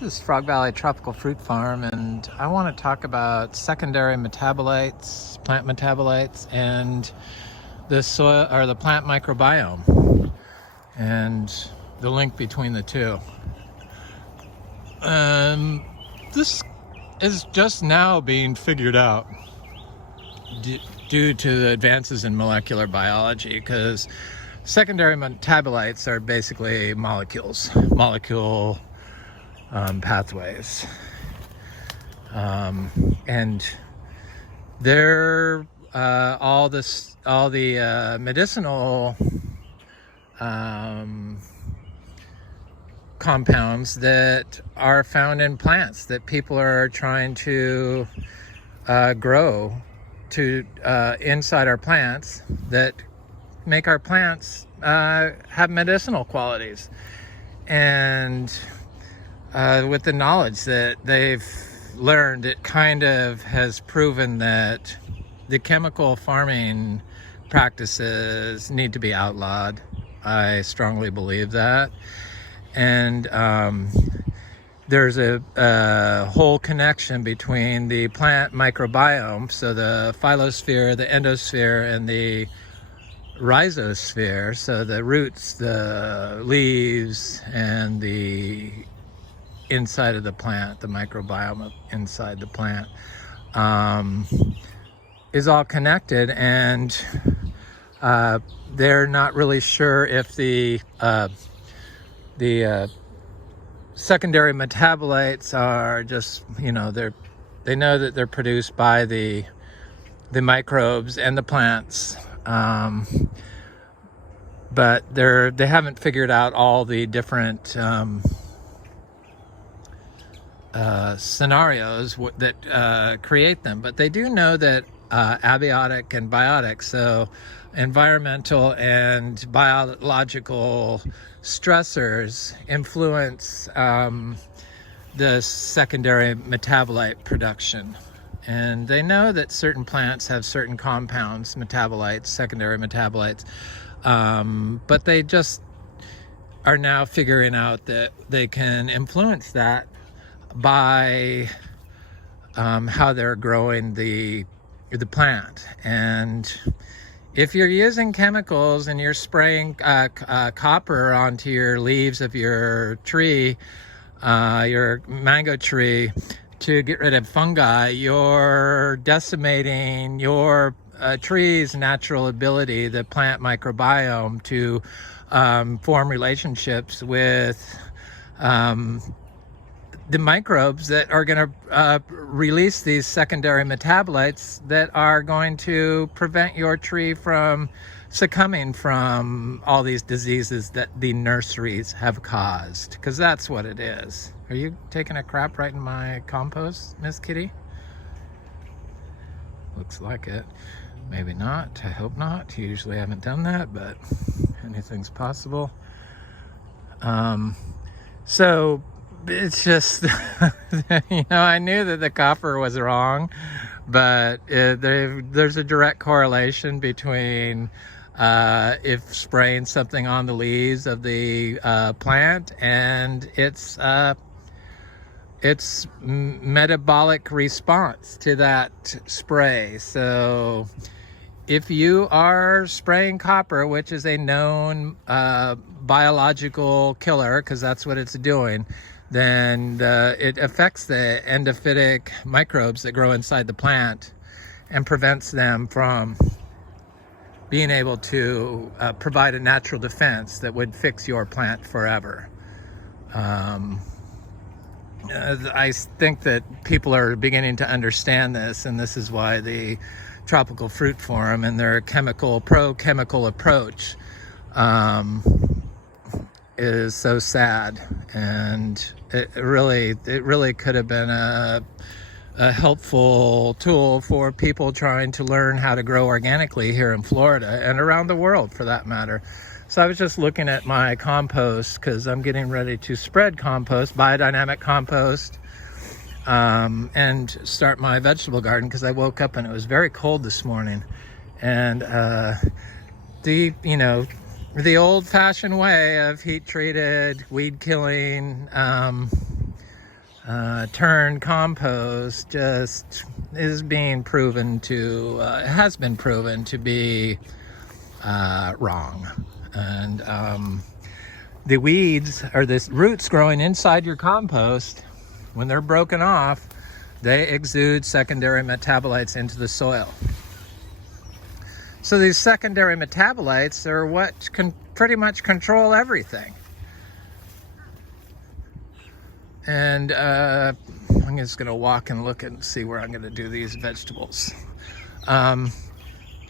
This is Frog Valley Tropical Fruit Farm, and I want to talk about secondary metabolites, plant metabolites, and the soil or the plant microbiome, and the link between the two. This is just now being figured out due to the advances in molecular biology, because secondary metabolites are basically molecule pathways, and they're all the medicinal compounds that are found in plants that people are trying to grow to inside our plants, that make our plants have medicinal qualities. And with the knowledge that they've learned, it kind of has proven that the chemical farming practices need to be outlawed. I strongly believe that. And there's a whole connection between the plant microbiome, so the phyllosphere, the endosphere, and the rhizosphere, so the roots, the leaves, and the inside of the plant, the microbiome inside the plant, is all connected. And they're not really sure if the secondary metabolites are just, they know that they're produced by the microbes and the plants, but they haven't figured out all the different scenarios that create them. But they do know that abiotic and biotic, so environmental and biological stressors, influence the secondary metabolite production. And they know that certain plants have certain compounds, metabolites, secondary metabolites, but they just are now figuring out that they can influence that by how they're growing the plant. And if you're using chemicals and you're spraying copper onto your leaves of your tree, your mango tree, to get rid of fungi, you're decimating your tree's natural ability, the plant microbiome, to form relationships with the microbes that are going to release these secondary metabolites that are going to prevent your tree from succumbing from all these diseases that the nurseries have caused. Because that's what it is. Are you taking a crap right in my compost, Miss Kitty? Looks like it. Maybe not. I hope not. Usually I haven't done that, but anything's possible. So it's just, I knew that the copper was wrong, but there's a direct correlation between if spraying something on the leaves of the plant and its metabolic response to that spray. So if you are spraying copper, which is a known biological killer, because that's what it's doing, then it affects the endophytic microbes that grow inside the plant and prevents them from being able to provide a natural defense that would fix your plant forever. I think that people are beginning to understand this, and this is why the Tropical Fruit Farm and their pro-chemical approach is so sad. And it really could have been a helpful tool for people trying to learn how to grow organically here in Florida and around the world, for that matter. So I was just looking at my compost, because I'm getting ready to spread compost, biodynamic compost, and start my vegetable garden, because I woke up and it was very cold this morning. And the old-fashioned way of heat-treated, weed-killing turned compost just is being proven to, has been proven to be wrong. And the weeds, or the roots growing inside your compost, when they're broken off, they exude secondary metabolites into the soil. So these secondary metabolites are what can pretty much control everything. And I'm just going to walk and look and see where I'm going to do these vegetables.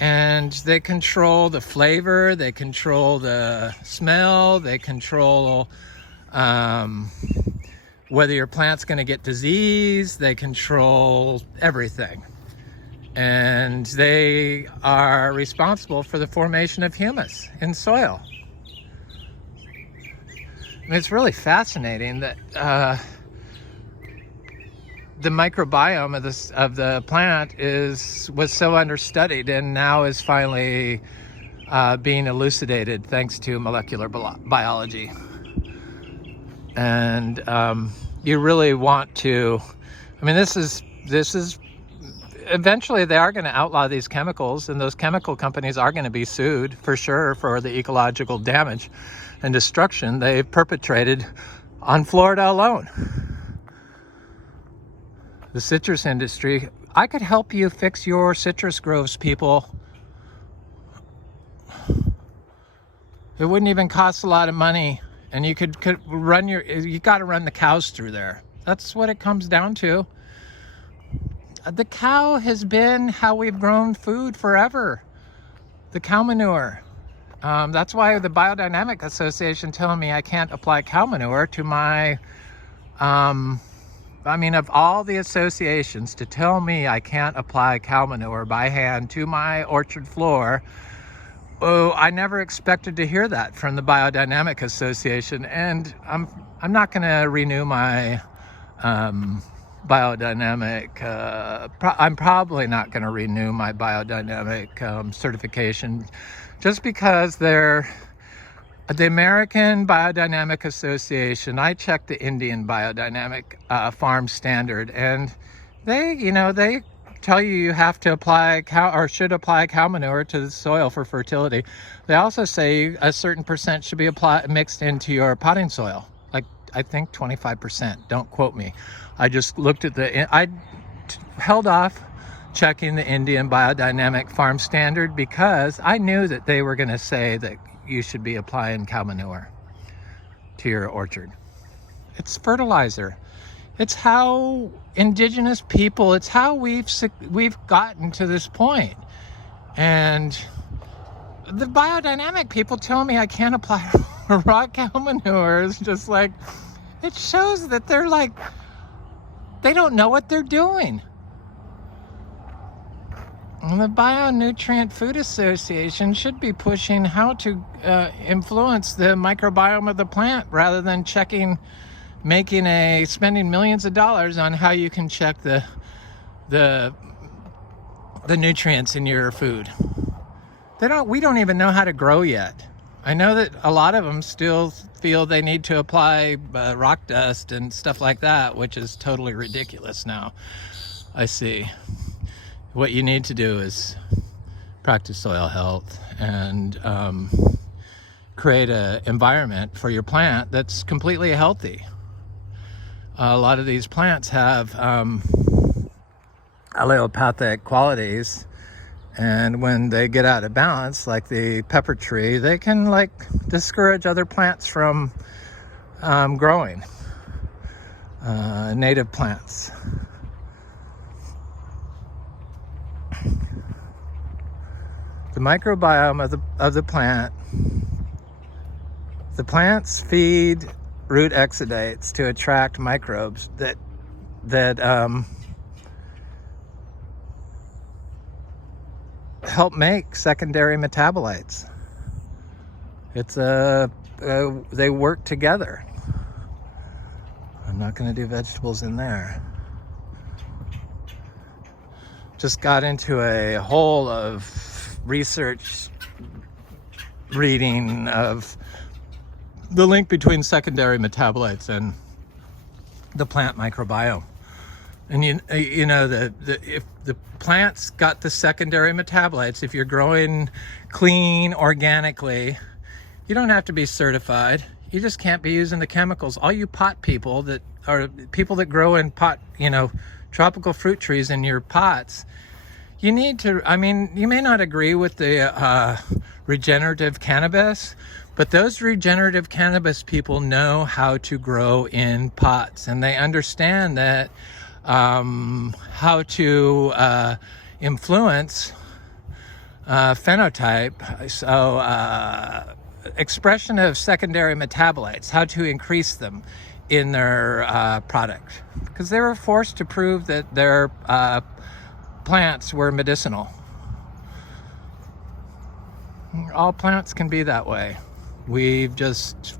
And they control the flavor, they control the smell, they control whether your plant's going to get disease, they control everything. And they are responsible for the formation of humus in soil. And it's really fascinating that the microbiome of the plant was so understudied and now is finally being elucidated thanks to molecular biology. And you really want to, I mean, this is eventually they are going to outlaw these chemicals, and those chemical companies are going to be sued for sure for the ecological damage and destruction they've perpetrated on Florida alone. The citrus industry, I could help you fix your citrus groves, people. It wouldn't even cost a lot of money, and you could run you got to run the cows through there. That's what it comes down to. The cow has been how we've grown food forever. The cow manure. That's why the Biodynamic Association telling me I can't apply cow manure to my, of all the associations to tell me I can't apply cow manure by hand to my orchard floor, oh, I never expected to hear that from the Biodynamic Association. And I'm not going to renew my biodynamic, I'm probably not going to renew my biodynamic certification just because the American Biodynamic Association, I checked the Indian Biodynamic Farm Standard, and they tell you have to apply should apply cow manure to the soil for fertility. They also say a certain percent should be mixed into your potting soil. I think 25%, don't quote me. I just looked at I held off checking the Indian Biodynamic Farm Standard because I knew that they were gonna say that you should be applying cow manure to your orchard. It's fertilizer. It's how indigenous people, it's how we've gotten to this point. And the biodynamic people tell me I can't apply raw cow manure. It's just like, it shows that they don't know what they're doing. And the Bionutrient Food Association should be pushing how to influence the microbiome of the plant rather than spending millions of dollars on how you can check the nutrients in your food. We don't even know how to grow yet. I know that a lot of them still feel they need to apply rock dust and stuff like that, which is totally ridiculous now. I see. What you need to do is practice soil health and create an environment for your plant that's completely healthy. A lot of these plants have allelopathic qualities, and when they get out of balance, like the pepper tree, they can discourage other plants from growing, native plants. The microbiome of the plant. The plants feed root exudates to attract microbes that help make secondary metabolites. It's they work together. I'm not going to do vegetables in there. Just got into a hole of research reading of the link between secondary metabolites and the plant microbiome. And you know, if the plant's got the secondary metabolites, if you're growing clean organically, you don't have to be certified. You just can't be using the chemicals. All you pot people that are people that grow in pot, you know, tropical fruit trees in your pots, you need to, I mean, you may not agree with the regenerative cannabis, but those regenerative cannabis people know how to grow in pots, and they understand that how to influence phenotype, so expression of secondary metabolites, how to increase them in their product, because they were forced to prove that their plants were medicinal. All plants can be that way. We've just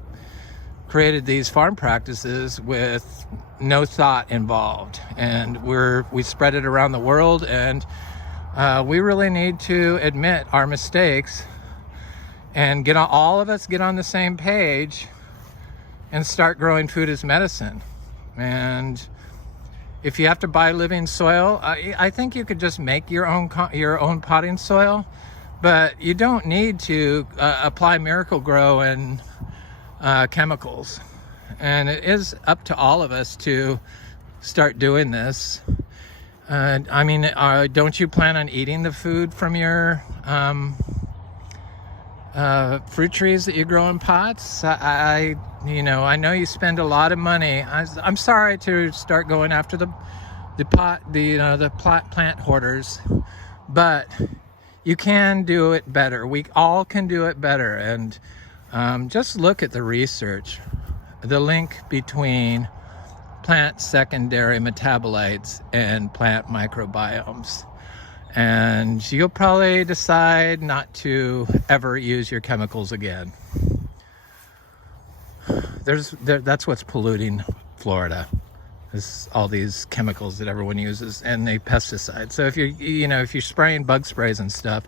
created these farm practices with no thought involved, and we spread it around the world, and we really need to admit our mistakes and all of us get on the same page and start growing food as medicine. And if you have to buy living soil, I think you could just make your own potting soil, but you don't need to apply Miracle-Gro and chemicals. And it is up to all of us to start doing this. I mean, don't you plan on eating the food from your fruit trees that you grow in pots? You know, I know you spend a lot of money. I'm sorry to start going after the plant hoarders, but you can do it better. We all can do it better. And just look at the research, the link between plant secondary metabolites and plant microbiomes. And you'll probably decide not to ever use your chemicals again. That's what's polluting Florida, is all these chemicals that everyone uses, and the pesticides. So if you're spraying bug sprays and stuff,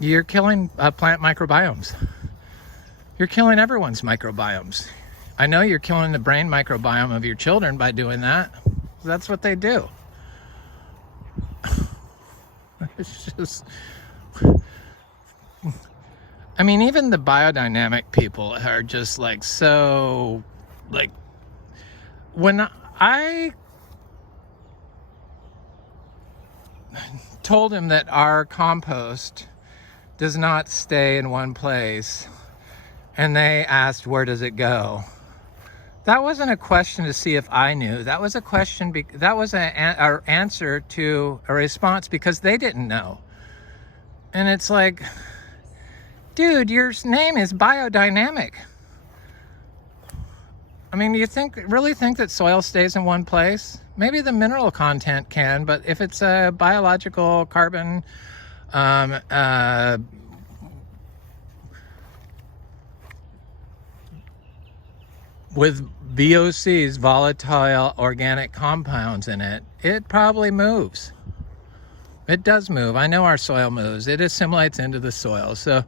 you're killing plant microbiomes. You're killing everyone's microbiomes. I know you're killing the brain microbiome of your children by doing that. That's what they do. It's just, I mean, even the biodynamic people are just like, so, like, when I told him that our compost does not stay in one place, and they asked, where does it go? That wasn't a question to see if I knew. That was a question, that was our answer to a response, because they didn't know. And it's like, dude, your name is biodynamic. I mean, do you really think that soil stays in one place? Maybe the mineral content can, but if it's a biological carbon, with VOCs, volatile organic compounds in it, it probably moves. It does move. I know our soil moves. It assimilates into the soil. So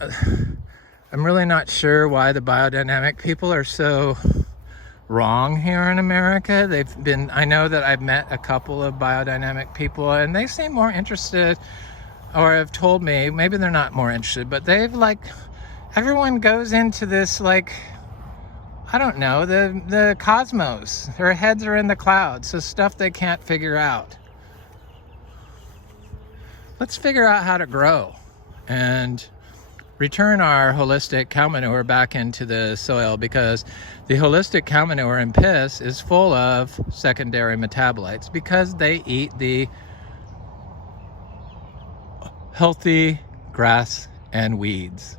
I'm really not sure why the biodynamic people are so wrong here in America. I know that I've met a couple of biodynamic people, and they seem more interested, or have told me, maybe they're not more interested, but everyone goes into this, like, I don't know, the cosmos. Their heads are in the clouds, so stuff they can't figure out. Let's figure out how to grow and return our holistic cow manure back into the soil, because the holistic cow manure and piss is full of secondary metabolites, because they eat the healthy grass and weeds.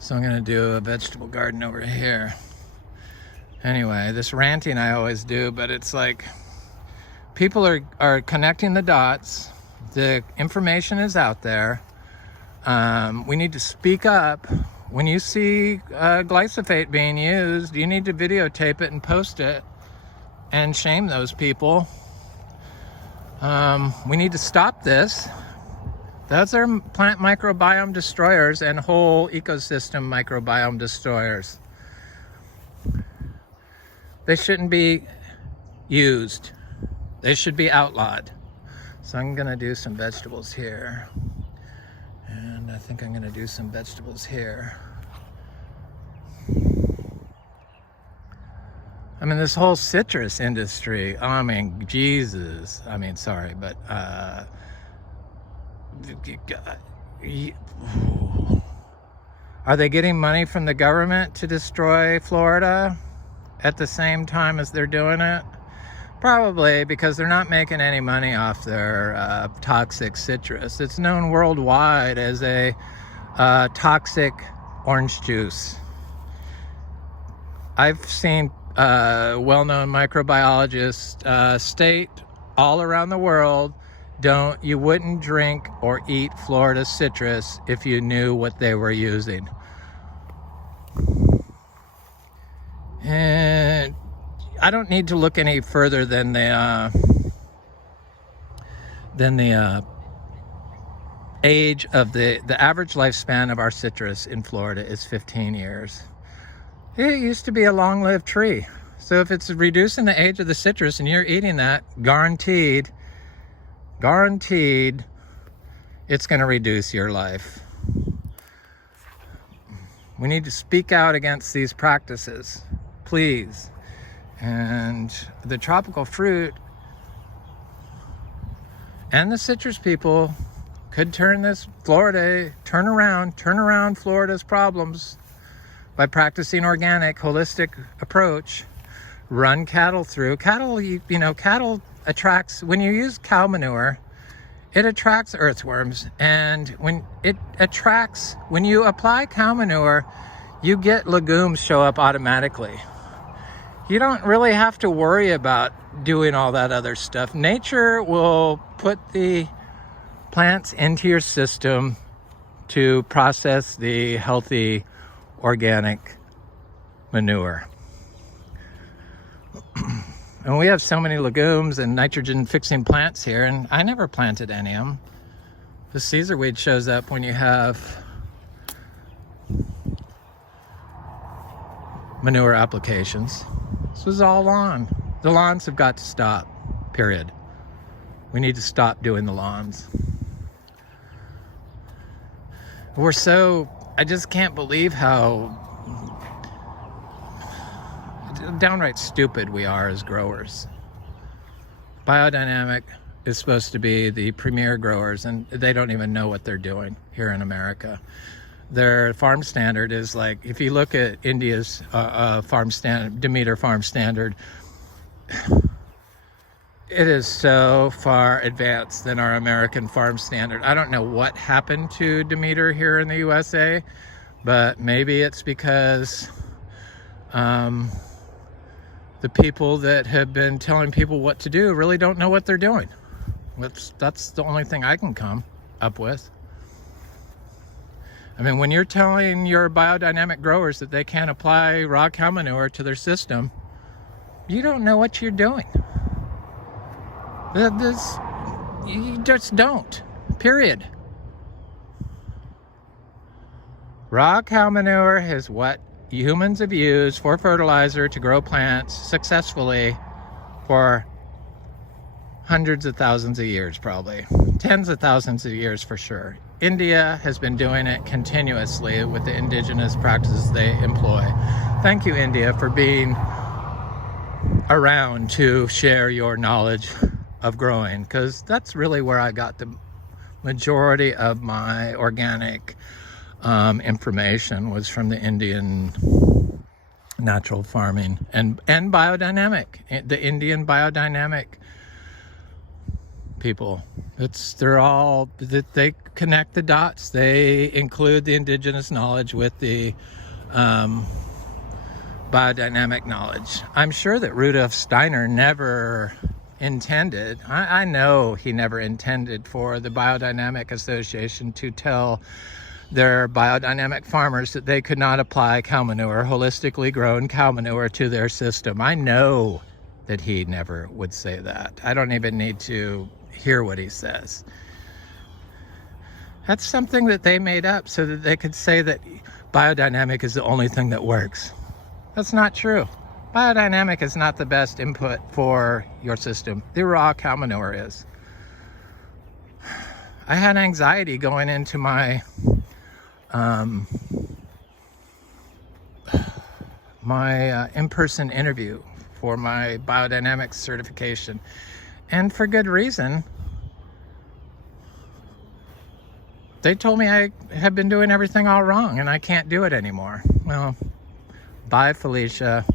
So I'm gonna do a vegetable garden over here. Anyway, this ranting I always do, but it's like, people are connecting the dots. The information is out there. We need to speak up. When you see glyphosate being used, you need to videotape it and post it and shame those people. We need to stop this Those are plant microbiome destroyers and whole ecosystem microbiome destroyers. They shouldn't be used. They should be outlawed. So I'm gonna do some vegetables here. And I think I'm gonna do some vegetables here. I mean, this whole citrus industry, I mean, Jesus. I mean, sorry, but are they getting money from the government to destroy Florida at the same time as they're doing it? Probably, because they're not making any money off their toxic citrus. It's known worldwide as a toxic orange juice. I've seen well-known microbiologists state all around the world, you wouldn't drink or eat Florida citrus if you knew what they were using. And I don't need to look any further than the age of the average lifespan of our citrus in Florida is 15 years. It used to be a long-lived tree. So if it's reducing the age of the citrus and you're eating that, guaranteed, it's going to reduce your life. We need to speak out against these practices, please. And the tropical fruit and the citrus people could turn around Florida's problems by practicing organic, holistic approach. Run cattle through. Cattle attracts, when you use cow manure, it attracts earthworms. And when you apply cow manure, you get legumes show up automatically. You don't really have to worry about doing all that other stuff. Nature will put the plants into your system to process the healthy organic manure. And we have so many legumes and nitrogen fixing plants here, and I never planted any of them. The Caesar weed shows up when you have manure applications. This was all lawn. The lawns have got to stop, period. We need to stop doing the lawns. I just can't believe how downright stupid we are as growers. Biodynamic is supposed to be the premier growers, and they don't even know what they're doing here in America. Their farm standard is like, if you look at India's farm standard, Demeter farm standard, it is so far advanced than our American farm standard. I don't know what happened to Demeter here in the USA, but maybe it's because the people that have been telling people what to do really don't know what they're doing. That's the only thing I can come up with. I mean, when you're telling your biodynamic growers that they can't apply raw cow manure to their system, you don't know what you're doing. You just don't, period. Raw cow manure is what humans have used for fertilizer to grow plants successfully for hundreds of thousands of years, probably tens of thousands of years for sure. India has been doing it continuously with the indigenous practices they employ. Thank you, India, for being around to share your knowledge of growing, because that's really where I got the majority of my organic information, was from the Indian natural farming and biodynamic, the Indian biodynamic people. They connect the dots. They include the indigenous knowledge with the biodynamic knowledge. I'm sure that Rudolf Steiner never intended, I know he never intended for the Biodynamic Association to tell their biodynamic farmers that they could not apply cow manure, holistically grown cow manure, to their system. I know that he never would say that. I don't even need to hear what he says. That's something that they made up so that they could say that biodynamic is the only thing that works. That's not true. Biodynamic is not the best input for your system. The raw cow manure is. I had anxiety going into my in-person interview for my biodynamics certification, and for good reason. They told me I had been doing everything all wrong and I can't do it anymore. Well, bye, Felicia.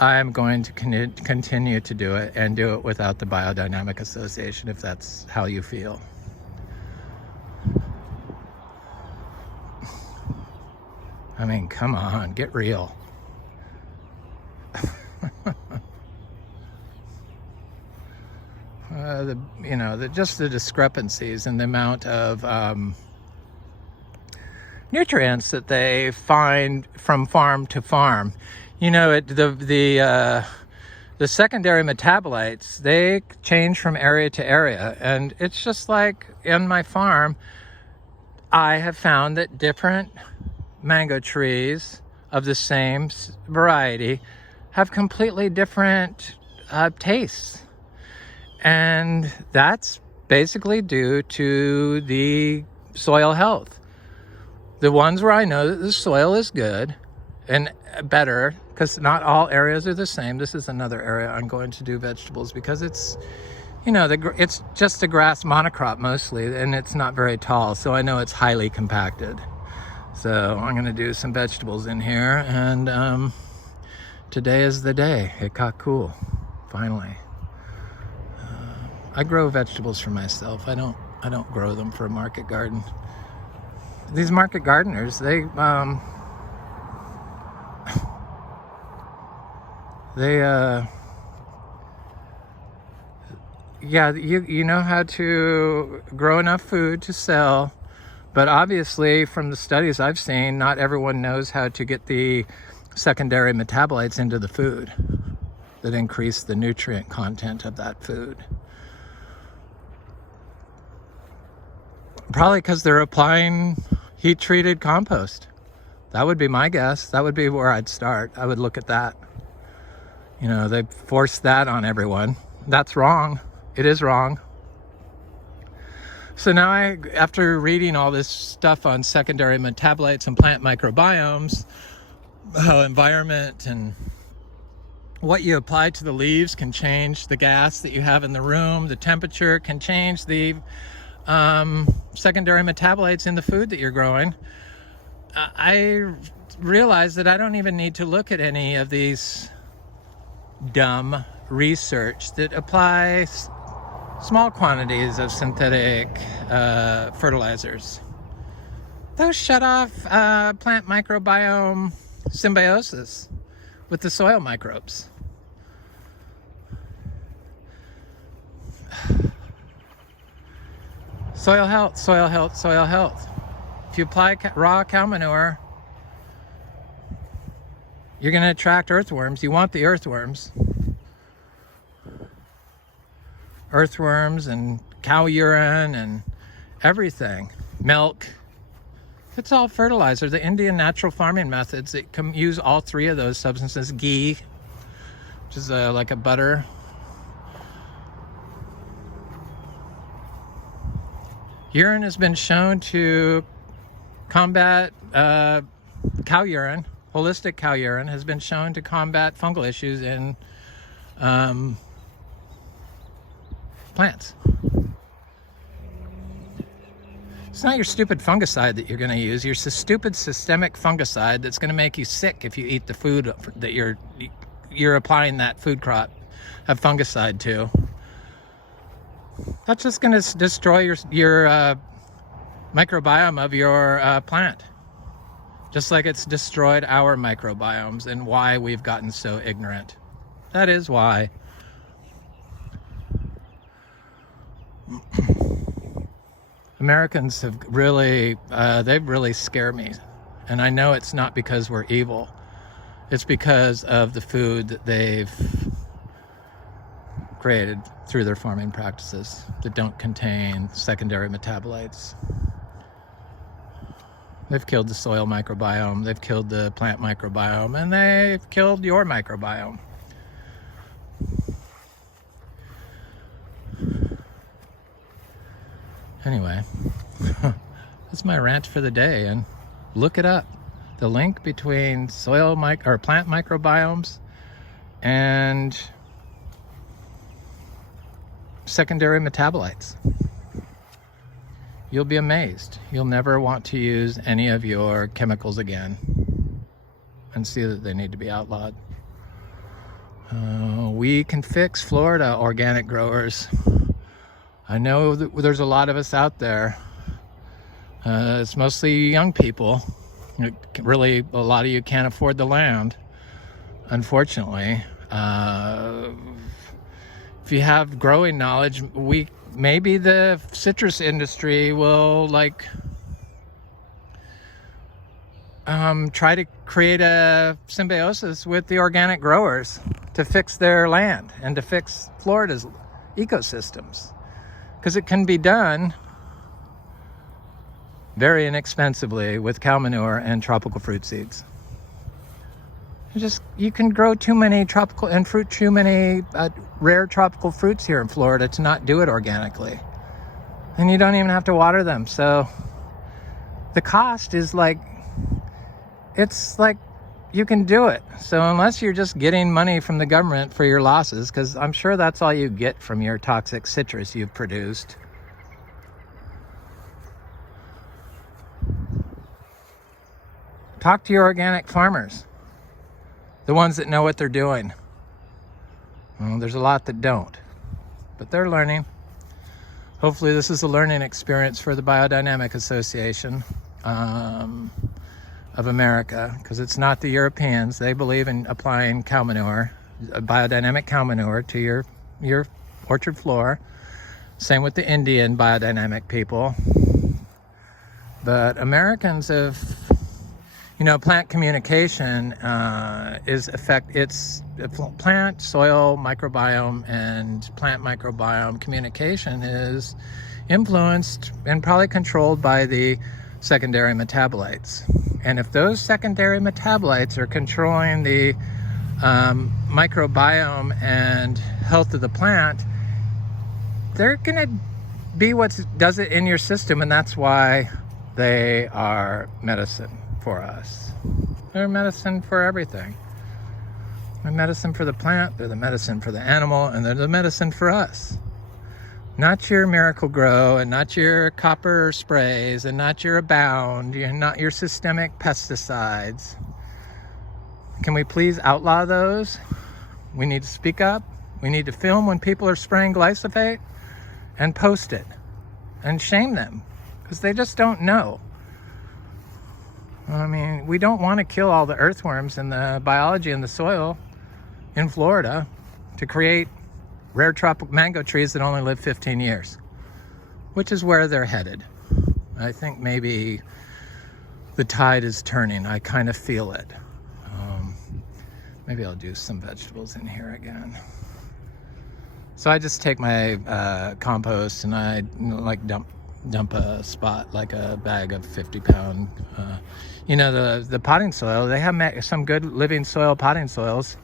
I'm going to continue to do it, and do it without the Biodynamic Association if that's how you feel. I mean, come on, get real. Just the discrepancies in the amount of nutrients that they find from farm to farm. The secondary metabolites, they change from area to area, and it's just like in my farm, I have found that different mango trees of the same variety have completely different tastes. And that's basically due to the soil health. The ones where I know that the soil is good and better, because not all areas are the same. This is another area I'm going to do vegetables because it's, it's just a grass monocrop mostly, and it's not very tall. So I know it's highly compacted. So I'm going to do some vegetables in here, and today is the day. It got cool, finally. I grow vegetables for myself. I don't grow them for a market garden. These market gardeners, they you know how to grow enough food to sell, but obviously from the studies I've seen, not everyone knows how to get the secondary metabolites into the food that increase the nutrient content of that food. Probably because they're applying heat-treated compost. That would be my guess. That would be where I'd start. I would look at that. They force that on everyone. That's wrong. It is wrong. So now after reading all this stuff on secondary metabolites and plant microbiomes, how environment and what you apply to the leaves can change the gas that you have in the room, the temperature can change the secondary metabolites in the food that you're growing, I realized that I don't even need to look at any of these dumb research that applies small quantities of synthetic fertilizers. Those shut off plant microbiome symbiosis with the soil microbes. Soil health, soil health, soil health. If you apply raw cow manure, you're going to attract earthworms. You want the earthworms. Earthworms and cow urine and everything. Milk. It's all fertilizer. The Indian natural farming methods that can use all three of those substances. Ghee, which is like a butter. Urine has been shown to combat cow urine. Holistic cow urine has been shown to combat fungal issues in plants. It's not your stupid fungicide that you're going to use. Your stupid systemic fungicide that's going to make you sick if you eat the food that you're applying that food crop of fungicide to. That's just going to destroy your microbiome of your plant. Just like it's destroyed our microbiomes, and why we've gotten so ignorant. That is why. Americans have they really scare me. And I know it's not because we're evil. It's because of the food that they've created through their farming practices that don't contain secondary metabolites. They've killed the soil microbiome, they've killed the plant microbiome, and they've killed your microbiome. Anyway, that's my rant for the day, and look it up. The link between plant microbiomes and secondary metabolites. You'll be amazed. You'll never want to use any of your chemicals again, and see that they need to be outlawed. We can fix Florida organic growers. I know that there's a lot of us out there. It's mostly young people. Really, a lot of you can't afford the land, unfortunately. If you have growing knowledge, maybe the citrus industry will try to create a symbiosis with the organic growers to fix their land and to fix Florida's ecosystems, because it can be done very inexpensively with cow manure and tropical fruit seeds. You can grow too many rare tropical fruits here in Florida to not do it organically. And you don't even have to water them. So the cost is you can do it. So unless you're just getting money from the government for your losses, because I'm sure that's all you get from your toxic citrus you've produced. Talk to your organic farmers. The ones that know what they're doing. Well, there's a lot that don't, but they're learning. Hopefully this is a learning experience for the Biodynamic Association of America, because it's not the Europeans. They believe in applying cow manure, biodynamic cow manure, to your orchard floor. Same with the Indian biodynamic people. But Americans have, plant communication it's plant, soil microbiome, and plant microbiome communication is influenced and probably controlled by the secondary metabolites. And if those secondary metabolites are controlling the microbiome and health of the plant, they're gonna be what does it in your system, and that's why they are medicine for us. They're medicine for everything. They're medicine for the plant, they're the medicine for the animal, and they're the medicine for us. Not your Miracle-Gro, and not your copper sprays, and not your Abound, not your systemic pesticides. Can we please outlaw those? We need to speak up. We need to film when people are spraying glyphosate and post it and shame them, because they just don't know. I mean, we don't want to kill all the earthworms and the biology in the soil in Florida to create rare tropical mango trees that only live 15 years, which is where they're headed. I think maybe the tide is turning. I kind of feel it. Maybe I'll do some vegetables in here again. So I just take my compost and I dump a spot, like a bag of 50-pound. The potting soil, they have some good living soil potting soils.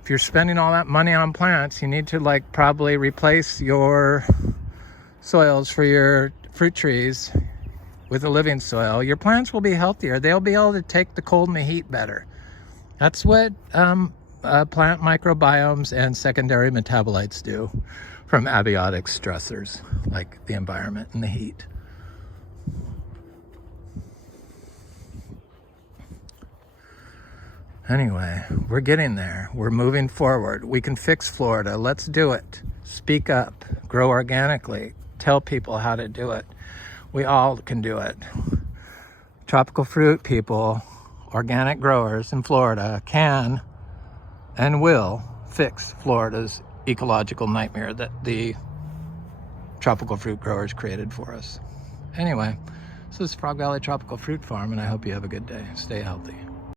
If you're spending all that money on plants, you need to probably replace your soils for your fruit trees with a living soil. Your plants will be healthier. They'll be able to take the cold and the heat better. That's what plant microbiomes and secondary metabolites do from abiotic stressors like the environment and the heat. Anyway, we're getting there. We're moving forward. We can fix Florida. Let's do it. Speak up. Grow organically. Tell people how to do it. We all can do it. Tropical fruit people, organic growers in Florida can and will fix Florida's ecological nightmare that the tropical fruit growers created for us. Anyway, this is Frog Valley Tropical Fruit Farm, and I hope you have a good day. Stay healthy.